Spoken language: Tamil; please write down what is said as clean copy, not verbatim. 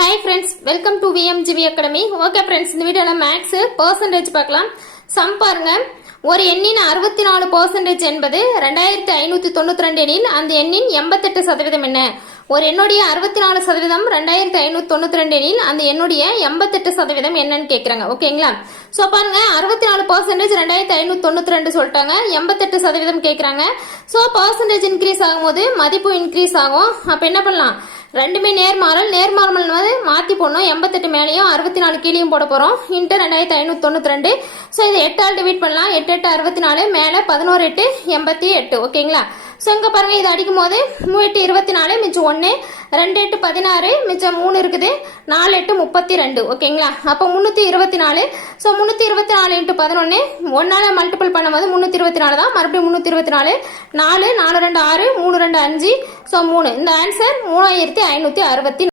Hi friends, welcome to VMGV Academy. Okay friends, இந்த வீடியோல மேக்ஸ் percentage பார்க்கலாம். சம் பாருங்க. ஒரு எண்ணின் 64% என்பது 2592 எனில் அந்த எண்ணின் 88% என்ன? ஒரு எண்ணுடைய 64% 2592 எனில் அந்த எண்ணுடைய 88% என்னன்னு கேக்குறாங்க. ஓகேங்களா? சோ பாருங்க 64% 2592 சொல்லிட்டாங்க. 88% கேக்குறாங்க. சோ percentage இன்கிரீஸ் ஆகும்போது மதிப்பு இன்கிரீஸ் ஆகும். அப்ப என்ன பண்ணலாம்? ரெண்டுமே நேர்மாறல் வந்து மாத்தி போடணும். 88 மேலேயும் 64 கீழேயும் போட போறோம். இன்ட்டு 2592. ஸோ இதை 8 ஆல் டிவைட் பண்ணலாம். 8 8 64 மேலே 11 8 88. ஓகேங்களா? ஸோ இங்கே பாருங்க இதை அடிக்கும் போது 3 8 24 மிச்சம் 1 2 8 16 மிச்சம் 3 இருக்குது 4 8 32. ஓகேங்களா? அப்போ 324. ஸோ 324 இன்ட்டு 11 1ஆல் மல்டிபிள் பண்ணும்போது 324 தான். மறுபடியும் 324 4 4 2 6 3 2 5. ஸோ 3. இந்த ஆன்சர் 3564.